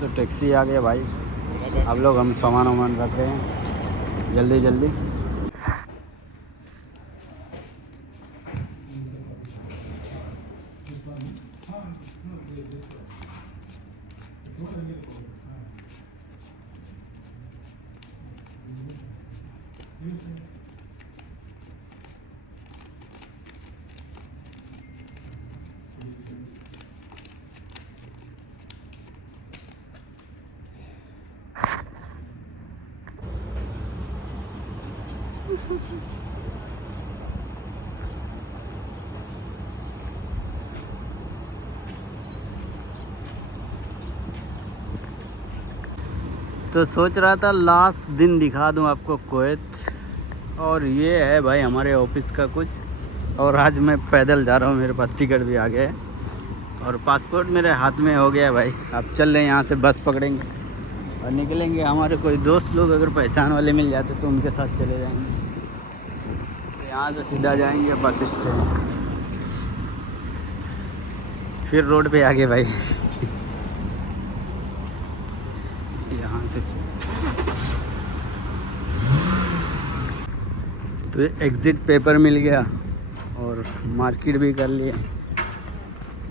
तो टैक्सी आ गया भाई। अब लोग हम सामान वामान रख रहे हैं जल्दी जल्दी। तो सोच रहा था लास्ट दिन दिखा दूं आपको कुवैत। और ये है भाई हमारे ऑफिस का कुछ। और आज मैं पैदल जा रहा हूँ, मेरे पास टिकट भी आ गया है और पासपोर्ट मेरे हाथ में हो गया है भाई। अब चल रहे हैं यहाँ से, बस पकड़ेंगे और निकलेंगे। हमारे कोई दोस्त लोग अगर पहचान वाले मिल जाते तो उनके साथ चले जाएंगे। तो यहाँ से सीधा जाएंगे बस स्टैंड, फिर रोड पे आगे भाई। यहाँ से तो एग्ज़िट पेपर मिल गया और मार्केट भी कर लिया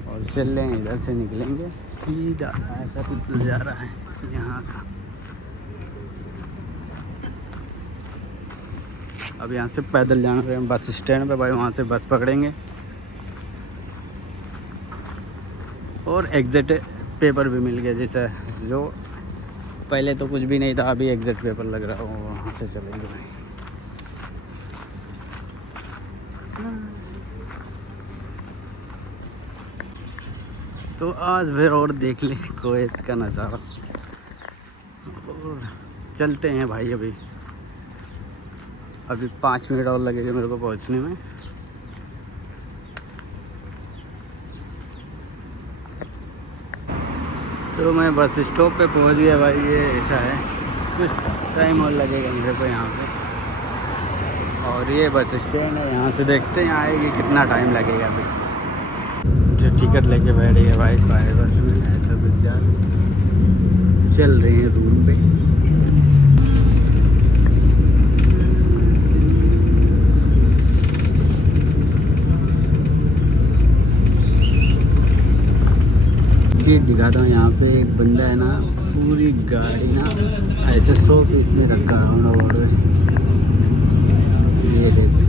और चल रहे हैं, इधर से निकलेंगे सीधा। ऐसा कुछ नज़ारा है यहाँ का। अब यहाँ से पैदल जाना है बस स्टैंड पे भाई, वहाँ से बस पकड़ेंगे और एग्ज़िट पेपर भी मिल गया। जैसा जो पहले तो कुछ भी नहीं था, अभी एग्ज़िट पेपर लग रहा हो, वहाँ से चलेंगे भाई। तो आज फिर और देख लें कुवैत का नज़ारा और चलते हैं भाई। अभी 5 मिनट और लगेगा मेरे को पहुंचने में। तो मैं बस स्टॉप पे पहुंच गया भाई। ये ऐसा है, कुछ टाइम और लगेगा मेरे को यहाँ पे। और ये बस स्टैंड है, यहाँ से देखते हैं आएगी कितना टाइम लगेगा अभी। जो टिकट लेके बैठे हैं भाई बाहर बस में, ऐसा कुछ चल रही है रूम पे। चीज़ दिखाता हूँ। यहाँ पे एक बंदा है ना, पूरी गाड़ी ना ऐसे 100 पीस में रखा है। ये देखो,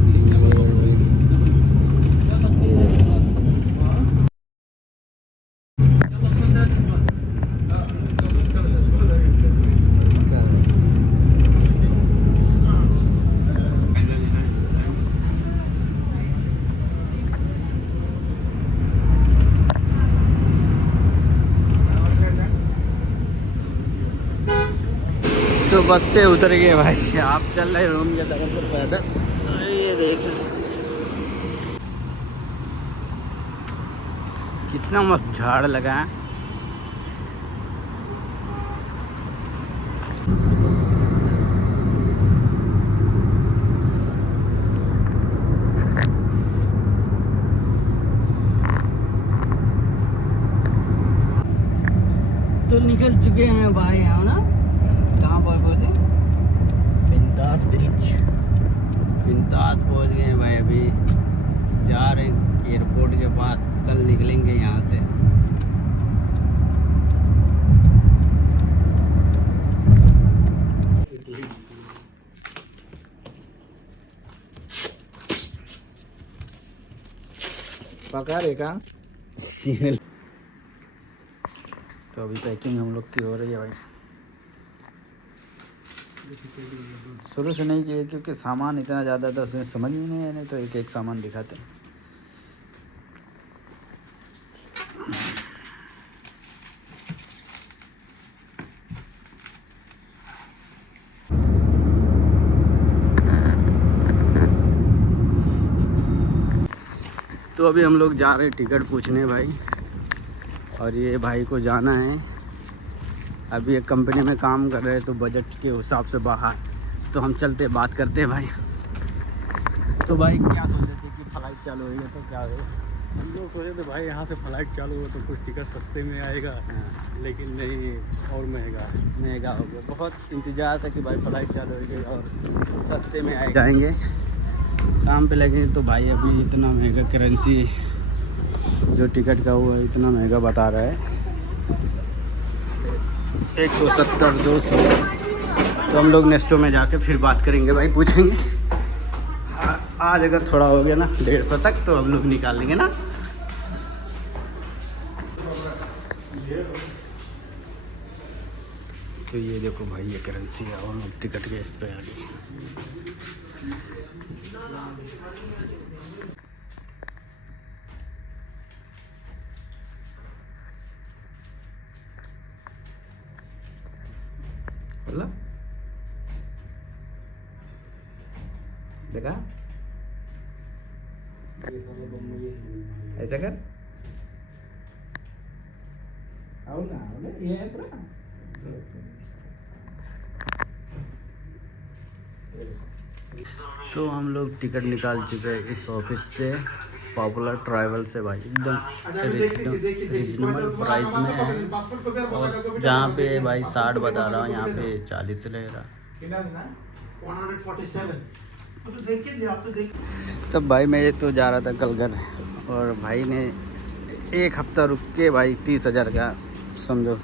तो बस से उतर गए भाई। आप चल रहे रूम के तरफ से पैदल। ये देख कितना मस्त झाड़ लगा है। तो निकल चुके हैं भाई हम ना, कहाँ पहुँचे? फिंतास ब्रिज। फिंतास पहुँच गए हैं भाई। अभी जा रहे हैं एयरपोर्ट के पास, कल निकलेंगे यहाँ से। पका रे का। तो अभी पैकिंग हम लोग की हो रही है भाई। शुरू से नहीं किए क्योंकि सामान इतना ज़्यादा था, उसमें समझ में नहीं आया, नहीं तो एक एक सामान दिखाते। तो अभी हम लोग जा रहे हैं टिकट पूछने भाई। और ये भाई को जाना है, अभी एक कंपनी में काम कर रहे हैं तो बजट के हिसाब से बाहर। तो हम चलते बात करते हैं भाई। तो भाई क्या सोचे थे कि फ्लाइट चालू हुई है तो क्या हुआ? हम लोग सोचे थे भाई यहाँ से फ्लाइट चालू हो तो कुछ टिकट सस्ते में आएगा, लेकिन नहीं, और महंगा है। महंगा हो गया। बहुत इंतज़ार था कि भाई फ्लाइट चालू होगी और सस्ते में आए जाएंगे, काम पे लगे तो भाई अभी इतना महंगा करेंसी जो टिकट का वो इतना महंगा बता रहा है, 170 200। तो हम लोग नेक्स्टो में जाके फिर बात करेंगे भाई, पूछेंगे। आज अगर थोड़ा हो गया ना 150 तक तो हम लोग निकाल लेंगे ना। तो ये देखो भाई ये करेंसी है और टिकट के इस पे आ गई। बोला देखा ऐसा कर आओ ना ये है पूरा। तो हम लोग टिकट निकाल चुके हैं इस ऑफिस से, पॉपुलर ट्रैवल से भाई, एकदम रीजनेबल प्राइस में है। और जहाँ पे भाई 60 बता रहा हूँ यहाँ पे 40 ले रहा। तब भाई मैं तो जा रहा था कल घर, और भाई ने एक हफ्ता रुक के भाई 30,000 का समझो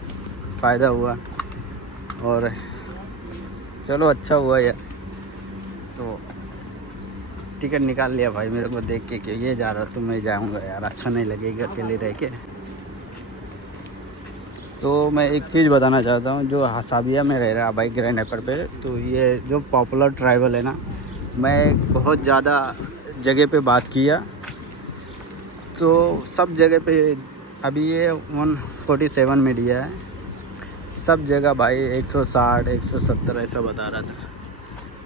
फ़ायदा हुआ। और चलो अच्छा हुआ यार, तो टिकट निकाल लिया भाई मेरे को देख के कि ये जा रहा तो मैं जाऊंगा यार, अच्छा नहीं लगेगा अकेले रह के। तो मैं एक चीज़ बताना चाहता हूँ, जो हसाबिया में रह रहा भाई ग्रैंड एपर पे, तो ये जो पॉपुलर ट्रैवल है ना, मैं बहुत ज़्यादा जगह पे बात किया तो सब जगह पे अभी ये 147 में दिया है, सब जगह भाई 160 170 ऐसा बता रहा था।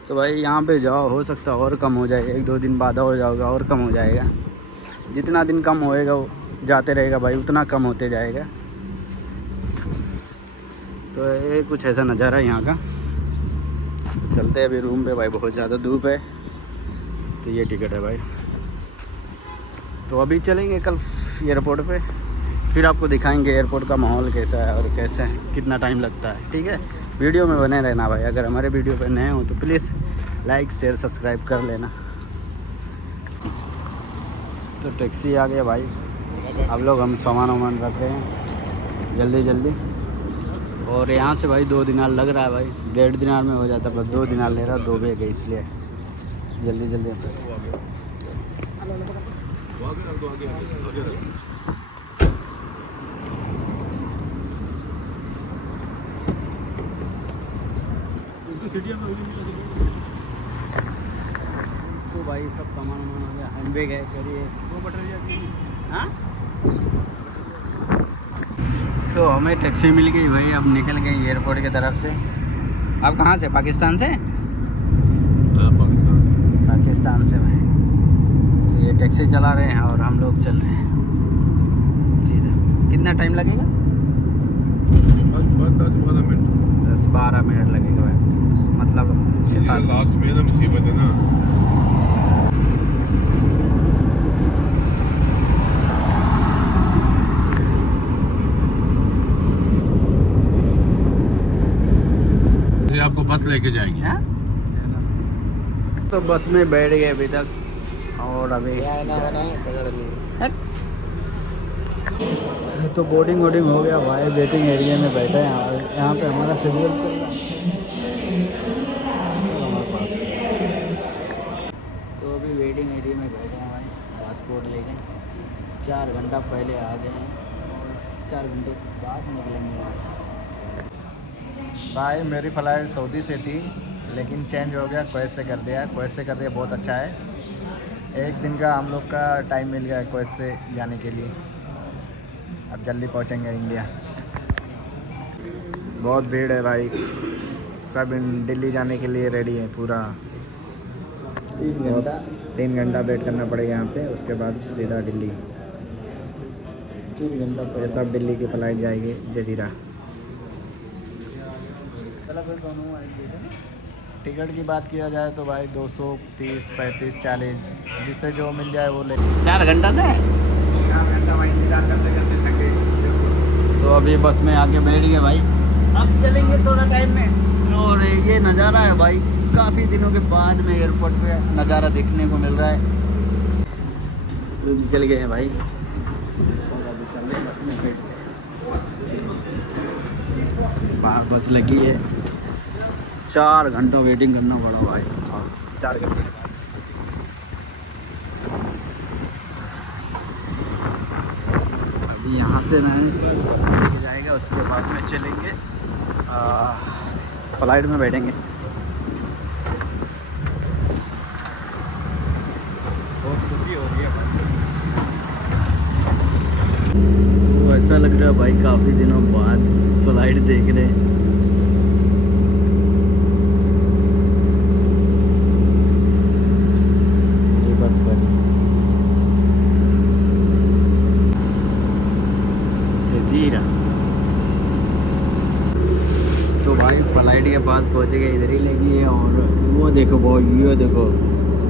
तो भाई यहाँ पे जाओ, हो सकता है और कम हो जाए, 1-2 दिन बाद और जाओगे और कम हो जाएगा। जितना दिन कम होएगा वो जाते रहेगा भाई, उतना कम होते जाएगा। तो ये कुछ ऐसा नज़ारा है यहाँ का। चलते हैं अभी रूम पे भाई, बहुत ज़्यादा धूप है। तो ये टिकट है भाई, तो अभी चलेंगे कल एयरपोर्ट पे, फिर आपको दिखाएंगे एयरपोर्ट का माहौल कैसा है और कैसे कितना टाइम लगता है। ठीक है, वीडियो में बने रहना भाई। अगर हमारे वीडियो पे नए हो तो प्लीज़ लाइक शेयर सब्सक्राइब कर लेना। तो टैक्सी आ गया भाई, अब लोग हम सामान वामान रख रहे हैं जल्दी जल्दी। और यहाँ से भाई 2 दिनार लग रहा है भाई, 1.5 दिनार में हो जाता, बस 2 दिनार ले रहा, 2 बैग है इसलिए जल्दी जल्दी। तो भाई सब सामान वामान हो गया, हैंड बैग है, चलिए वो बटर। हाँ तो हमें टैक्सी मिल गई भाई, अब निकल गए एयरपोर्ट की तरफ से। आप कहाँ से? पाकिस्तान से? पाकिस्तान से भाई। तो ये टैक्सी चला रहे हैं और हम लोग चल रहे हैं सीधा। कितना टाइम लगेगा? 10-12 मिनट। 10-12 मिनट लगेगा भाई, मतलब 6-7। लास्ट में ना मुसीबत है ना। आपको बस लेके जाएंगे। हाँ? तो बस में बैठ गए अभी तक, और अभी तो बोर्डिंग वोडिंग हो गया भाई, वेटिंग एरिया में बैठे हैं और यहाँ पे हमारा शेड्यूल चल रहा है। तो अभी वेटिंग एरिया में बैठे हैं भाई, पासपोर्ट लेके 4 घंटा पहले आ गए हैं और 4 घंटे बाद निकलेंगे यहाँ से। भाई मेरी फ़्लाइट सऊदी से थी, लेकिन चेंज हो गया, कुवैत से कर दिया। कुवैत से कर दिया, बहुत अच्छा है। 1 दिन का हम लोग का टाइम मिल गया कुवैत से जाने के लिए। अब जल्दी पहुंचेंगे इंडिया। बहुत भीड़ है भाई, सब दिल्ली जाने के लिए रेडी है पूरा। 3 घंटा वेट करना पड़ेगा यहाँ पे, उसके बाद सीधा दिल्ली। 3 घंटा पर सब दिल्ली की फ़्लाइट जाएगी जजीरा। टिकट की बात किया जाए तो भाई 230, 35, 40 जिससे जो मिल जाए वो ले। 4 घंटा से आधा घंटा वहीं इंतजार करते करते थक गए। तो अभी बस में आके बैठ गए भाई, अब चलेंगे थोड़ा टाइम में। और ये नज़ारा है भाई, काफ़ी दिनों के बाद में एयरपोर्ट पे नज़ारा देखने को मिल रहा है। तो निकल गए हैं भाई और अभी चल रहे हैं बस में बैठ के। बस लगी है, 4 घंटा वेटिंग करना पड़ा भाई, और 4 घंटे अभी यहाँ से ना बस में लेके जाएगा, उसके बाद में चलेंगे फ्लाइट में बैठेंगे। बहुत खुशी हो रही है भाई, तो ऐसा लग रहा है भाई काफ़ी दिनों बाद फ्लाइट देख रहे हैं। ये बस पर जजीरा। तो भाई फ्लाइट के बाद पहुँच गए, इधर ही लगी है। और वो देखो ये देखो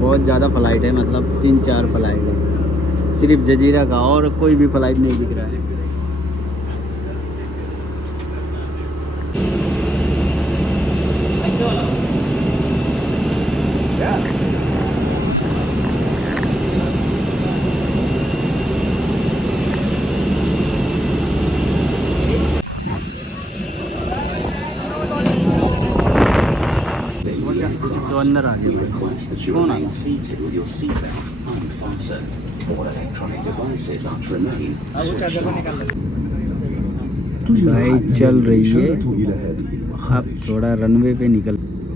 बहुत ज़्यादा फ़्लाइट है, मतलब 3-4 फ़्लाइट है सिर्फ जजीरा का, और कोई भी फ़्लाइट नहीं दिख रहा है। तो अंदर आ गए। कौन आ भाई? चल रही है, अब थोड़ा रनवे पे निकल।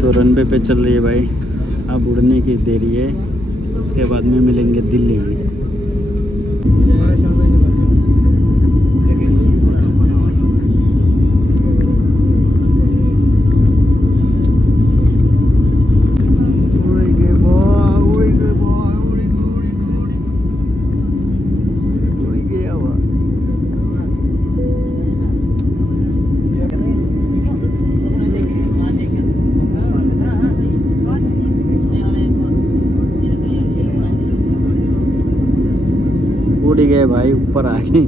तो रनवे पे चल रही है भाई, अब उड़ने की देरी है, उसके बाद में मिलेंगे दिल्ली में। उड़ गए भाई, ऊपर आ गए।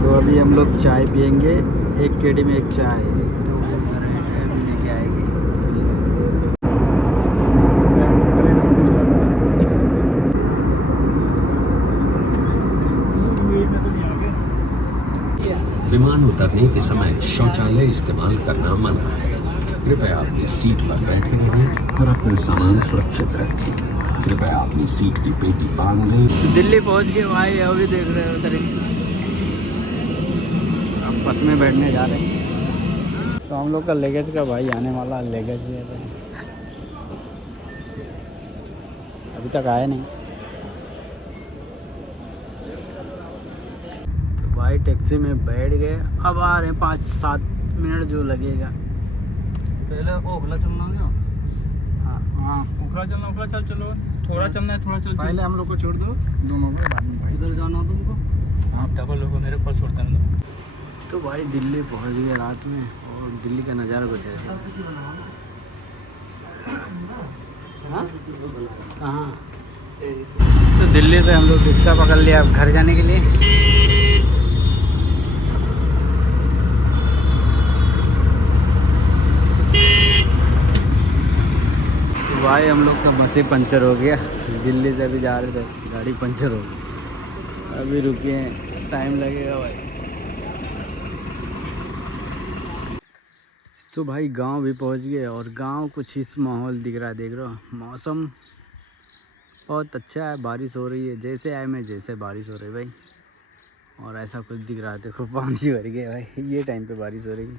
तो अभी हम लोग चाय पियेंगे, 1 केडी में 1 चाय, तो वो उधर है, अभी लेके आएंगे। विमान उतरने के समय शौचालय इस्तेमाल करना मना है। कृपया अपनी सीट पर बैठे रहें और अपना सामान सुरक्षित रखें। कृपया अपनी सीट की पेटी बांध लें। दिल्ली पहुंच गए भाई, अभी देख रहे हो उधर ही, अब बस में बैठने जा रहे हैं। तो हम लोग का लगेज का भाई आने वाला लगेज है भाई, अभी तक आया नहीं। तो भाई टैक्सी में बैठ गए, अब आ रहे हैं, 5-7 मिनट जो लगेगा। पहले ओखला चलना है। हाँ हाँ ओखला चलना, ओखला चल चलो, थोड़ा चलना है, थोड़ा चल। पहले हम लोग को छोड़ दो दोनों को, बाद में भाई। इधर जाना तुमको। हाँ डबल लोगों मेरे पास छोड़ते हैं। तो भाई दिल्ली पहुंच गए रात में, और दिल्ली का नज़ारा कुछ ऐसा। हाँ कहाँ? तो दिल्ली से हम लोग रिक्शा पकड़ लिया अब घर जाने के लिए। तो भाई हम लोग का बस ही पंचर हो गया, दिल्ली से अभी जा रहे थे, गाड़ी पंचर हो गई, अभी रुके हैं, टाइम लगेगा भाई। तो भाई गांव भी पहुंच गए, और गांव कुछ इस माहौल दिख रहा है, देख रहे हो, मौसम बहुत अच्छा है, बारिश हो रही है, जैसे आए मैं जैसे बारिश हो रही है भाई, और ऐसा कुछ दिख रहा है। देखो पानी भर गया भाई, ये टाइम पे बारिश हो रही है।